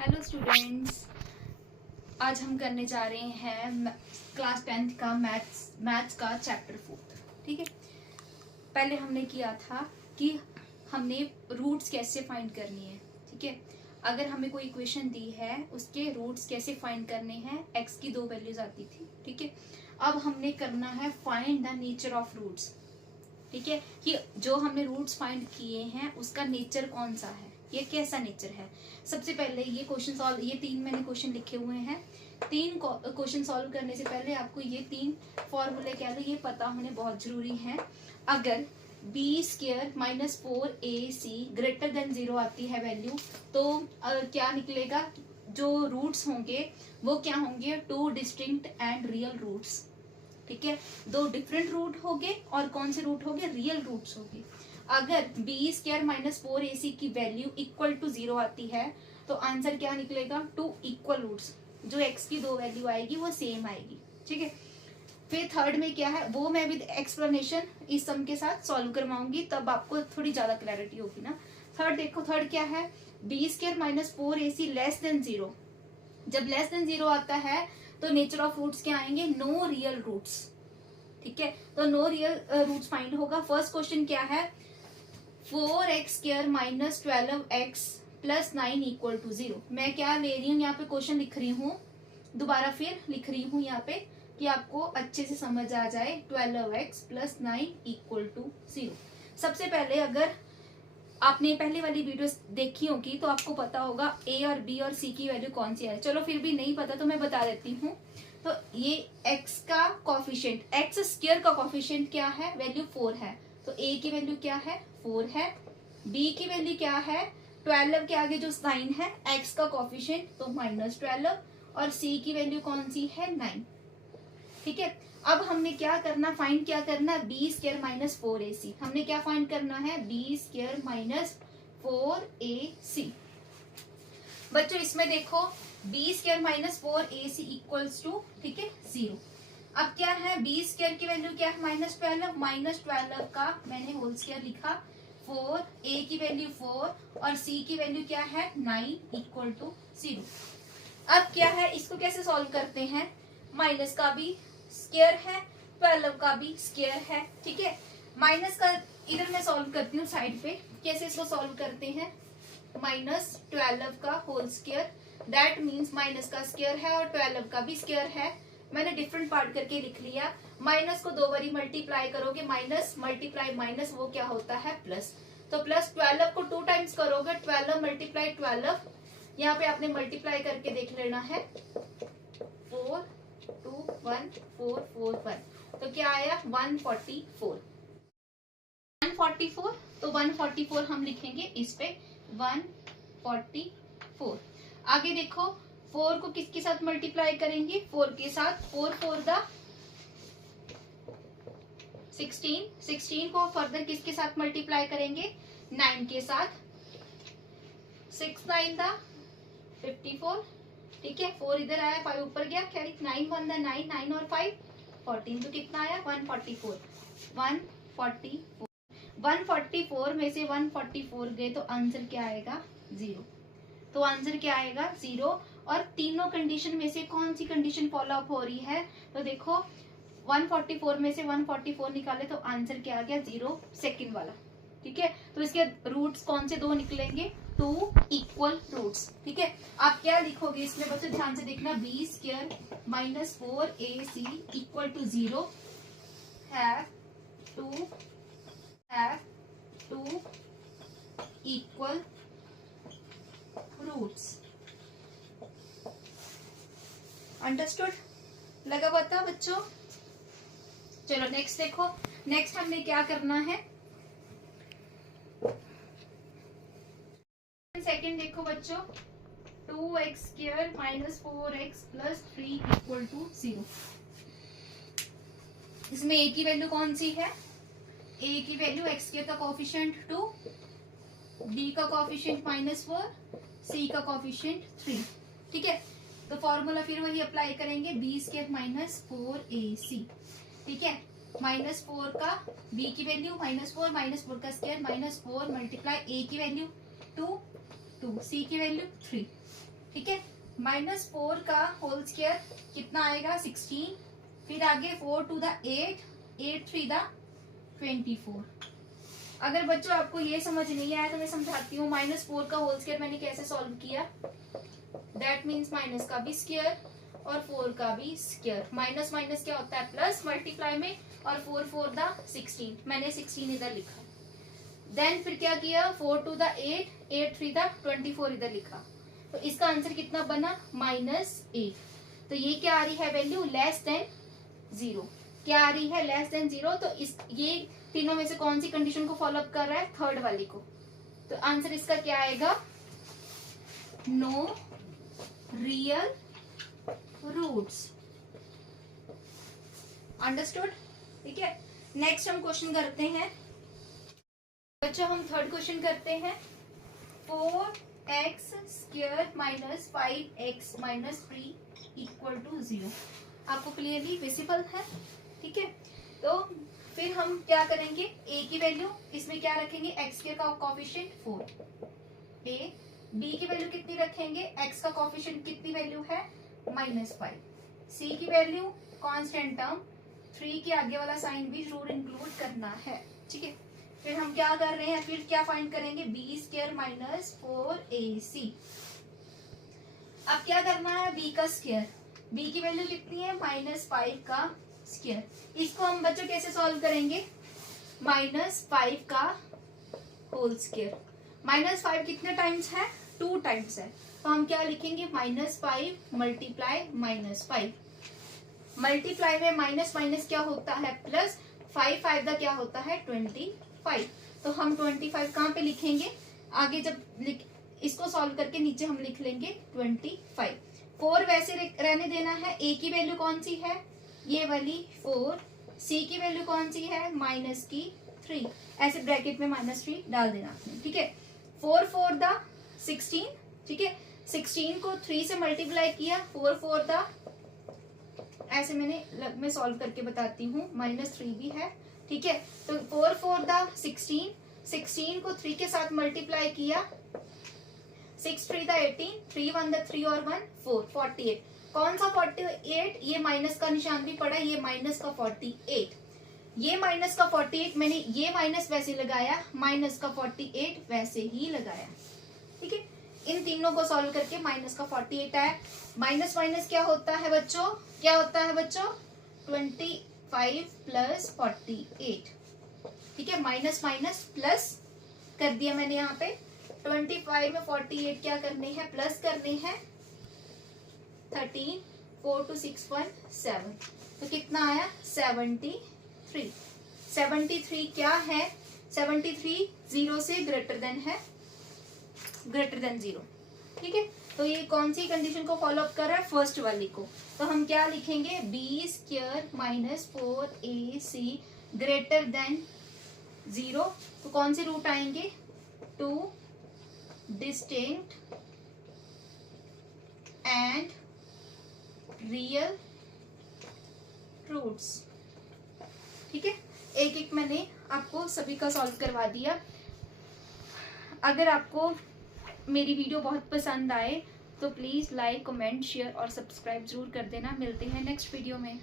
Hello students, आज हम करने जा रहे हैं क्लास 10th का मैथ्स का चैप्टर 4। ठीक है, पहले हमने किया था कि हमने रूट्स कैसे फाइंड करनी है। ठीक है, अगर हमें कोई इक्वेशन दी है उसके रूट्स कैसे फाइंड करने हैं, एक्स की 2 वैल्यूज आती थी। ठीक है, अब हमने करना है find the nature of roots. ठीक है, कि जो हमने रूट्स फाइंड किए हैं उसका नेचर कौन सा है, ये कैसा नेचर है। सबसे पहले ये क्वेश्चन सॉल्व, ये 3 मैंने क्वेश्चन लिखे हुए हैं। 3 क्वेश्चन सॉल्व करने से पहले आपको ये 3 फॉर्मूले कह लो, ये पता होने बहुत जरूरी है। अगर B square minus 4ac greater than 0 आती है वैल्यू, तो क्या निकलेगा, जो रूट्स होंगे वो क्या होंगे, 2 डिस्टिंक्ट एंड रियल रूट्स। ठीक है, 2 डिफरेंट रूट होंगे और कौन से रूट होंगे, रियल रूट्स होंगे। अगर बी स्क्र माइनस 4ac की वैल्यू इक्वल टू 0 आती है तो आंसर क्या निकलेगा, 2 इक्वल रूट्स। जो x की 2 वैल्यू आएगी वो सेम आएगी। ठीक है, फिर थर्ड में क्या है वो मैं विद एक्सप्लेनेशन इस सम के साथ सॉल्व करवाऊंगी, तब आपको थोड़ी ज्यादा क्लैरिटी होगी ना। थर्ड देखो, थर्ड क्या है, B square minus 4ac less than 0। जब लेस देन 0 आता है तो नेचर ऑफ रूट्स क्या आएंगे, नो रियल रूट्स। ठीक है, तो नो रियल रूट्स फाइंड होगा। फर्स्ट क्वेश्चन क्या है, 4x square minus 12x plus 9 equal to 0। मैं क्या ले रही हूँ यहाँ पे, क्वेश्चन लिख रही हूँ, दोबारा फिर लिख रही हूँ यहाँ पे कि आपको अच्छे से समझ आ जाए। 12x plus 9 equal to 0। सबसे पहले अगर आपने पहले वाली वीडियो देखी होगी तो आपको पता होगा ए और बी और सी की वैल्यू कौन सी है। चलो फिर भी नहीं पता तो मैं बता देती हूँ। तो ये x का कॉफिशिएंट, x स्क्वायर का कॉफिशिएंट क्या है, वैल्यू 4 है, तो a की वैल्यू क्या है, 4 है। b की वैल्यू क्या है, 12 के आगे जो साइन है x का कॉफिशिएंट तो -12, और c की वैल्यू कौन सी है, 9। ठीक है, अब हमने क्या करना, फाइंड क्या करना, बी स्क्वायर माइनस 4ac। हमने क्या फाइंड करना है, बी स्क्वायर माइनस 4ac। बच्चों इसमें देखो B square minus 4ac equals to, ठीक है, 0। अब क्या है, बी स्क्वायर की वैल्यू क्या है, -12 का मैंने होल स्क्वायर लिखा, 4, a की वैल्यू 4 और c की वैल्यू क्या है, 9 इक्वल टू 0। अब क्या है, इसको कैसे सॉल्व करते हैं, माइनस का भी स्क्वायर है, 12 का भी स्क्वायर है। ठीक है, माइनस का इधर मैं सॉल्व करती हूँ साइड पे, कैसे इसको सॉल्व करते हैं, -12 का whole square, that means minus का स्क्वायर है और 12 का भी स्क्वायर है। मैंने डिफरेंट पार्ट करके लिख लिया। माइनस को 2 बारी मल्टीप्लाई करोगे, माइनस मल्टीप्लाई माइनस वो क्या होता है, प्लस। तो प्लस 12 को 2 टाइम्स करोगे, 12 मल्टीप्लाई 12, यहाँ पे आपने मल्टीप्लाई करके देख लेना है, 4 2 1 4 4 1, तो क्या आया, 144। 144, तो 144 हम लिखेंगे इस पे, 144। आगे देखो, 4 को किसके साथ मल्टीप्लाई करेंगे, 4 के साथ, 4 4 द 16, 16 को फर्दर किसके साथ मल्टीप्लाई करेंगे, 9 के साथ, 6 9 द 54। ठीक है, 4 इधर आया, 5 ऊपर गया, कैरी 9 1 द 9, 9 और 5 14, तो कितना आया, 144। 144, 144 में से 144 गए तो आंसर क्या आएगा, 0। तो आंसर क्या आएगा, 0। और तीनों कंडीशन में से कौन सी कंडीशन फॉलो अप हो रही है, तो देखो 144 में से 144 निकाले तो आंसर क्या आ गया, 0, सेकंड वाला। ठीक है, तो इसके रूट्स कौन से 2 निकलेंगे, 2 इक्वल रूट्स। ठीक है, आप क्या लिखोगे इसमें बच्चों, ध्यान से देखना, B square minus 4ac equal to 0 है 2 इक्वल रूट्स। अंडरस्टूड, लगा पता बच्चों। चलो नेक्स्ट देखो, नेक्स्ट हमने क्या करना है, सेकंड देखो बच्चों, 2x square minus 4x plus 3 equal to 0। इसमें a की वैल्यू कौन सी है, a की वैल्यू x स्क्वायर का कोफिशिएंट 2, b का कोफिशिएंट -4, c का कोफिशिएंट 3। ठीक है, तो फॉर्मूला फिर वही अप्लाई करेंगे, बी स्क्वायर माइनस 4ac। ठीक है, -4 का b की वैल्यू -4, -4 का स्क्वायर -4 मल्टीप्लाई a की वैल्यू 2, 2 c की वैल्यू 3। ठीक है। -4 का होल स्क्वायर कितना आएगा 16, फिर आगे 4 टू द 8, 8 3 द 24। अगर बच्चों आपको ये समझ नहीं आया तो मैं समझाती हूँ। -4 का होल स्क्वायर मैंने कैसे सॉल्व किया, दैट मीन्स माइनस का भी स्क्वायर और 4 का भी स्क्वायर। माइनस माइनस क्या होता है प्लस मल्टीप्लाई में, और 4 4 द 16, मैंने 16 इधर लिखा। देन फिर क्या किया, 4 टू द 8, 8 3 द 24 इधर लिखा। तो इसका आंसर कितना बना -8। तो ये क्या आ रही है वैल्यू, लेस देन 0। क्या आ रही है, लेस देन 0। तो इस ये तीनों में से कौन सी कंडीशन को फॉलो अप कर रहा है, थर्ड वाली को। तो आंसर इसका क्या आएगा, नो रियल रूट्स। अंडरस्टूड, ठीक है। नेक्स्ट हम क्वेश्चन करते हैं बच्चों, हम थर्ड क्वेश्चन करते हैं। 4x square minus 5x minus 3 equal to 0। आपको क्लियरली विजिबल है, ठीक है। तो फिर हम क्या करेंगे, a की वैल्यू इसमें क्या रखेंगे, x के का कोफिशिएंट 4, a। b की वैल्यू कितनी रखेंगे, x का कोफिशिएंट कितनी वैल्यू है -5। c की वैल्यू कांस्टेंट टर्म, 3 के आगे वाला साइन भी जरूर इंक्लूड करना है, ठीक है। फिर हम क्या कर रहे हैं, फिर क्या फाइंड करेंगे, b स्क्वायर माइनस 4ac। अब क्या करना है, b का स्क्वायर, b की वैल्यू कितनी है -5 का स्क्वायर। इसको हम बच्चों कैसे सॉल्व करेंगे, -5 का होल स्क्वायर। -5 कितने टाइम्स है, 2 टाइम्स है। तो हम क्या लिखेंगे, -5 मल्टीप्लाई -5। मल्टीप्लाई में माइनस माइनस क्या होता है प्लस, 5 5 का क्या होता है 25। तो हम 25 कहाँ पे लिखेंगे, आगे जब इसको सॉल्व करके नीचे हम लिख लेंगे 25। 4 वैसे रहने देना है। a की वैल्यू कौन सी है, ये वाली 4। c की वैल्यू कौन सी है, -3। ऐसे ब्रैकेट में -3 डाल देना, ठीक है। 4 4 द 16, ठीक है। 16 को 3 से मल्टीप्लाई किया, 4 4 द, ऐसे मैं सॉल्व करके बताती हूँ, -3 भी है, ठीक है। तो 4 4 द 16, 16 को 3 के साथ मल्टीप्लाई किया, 6 3 द 18, 3 1 द 3 और 1 4, 48। कौन सा 48, ये माइनस का निशान भी पड़ा, ये माइनस का 48, ये माइनस का 48, मैंने ये माइनस वैसे लगाया, माइनस का 48 वैसे ही लगाया, ठीक है। इन तीनों को सॉल्व करके माइनस का 48 आया। माइनस माइनस क्या होता है बच्चों, क्या होता है बच्चों, 25 प्लस 48, ठीक है। माइनस माइनस प्लस कर दिया मैंने यहाँ पे। 25 में 48 क्या करने हैं, प्लस करने हैं 13, 4 2 6 1 7। तो कितना आया 73। 73 क्या है, 73 0 से ग्रेटर देन है, ग्रेटर देन 0, ठीक है। तो ये कौन सी कंडीशन को फॉलो अप कर रहा है, फर्स्ट वाली को। तो हम क्या लिखेंगे, b square minus 4ac greater than 0। तो कौन से रूट आएंगे, 2 डिस्टिंक्ट एंड रियल रूट्स, ठीक है। एक एक मैंने आपको सभी का सॉल्व करवा दिया। अगर आपको मेरी वीडियो बहुत पसंद आए तो प्लीज़ लाइक कमेंट शेयर और सब्सक्राइब जरूर कर देना। मिलते हैं नेक्स्ट वीडियो में।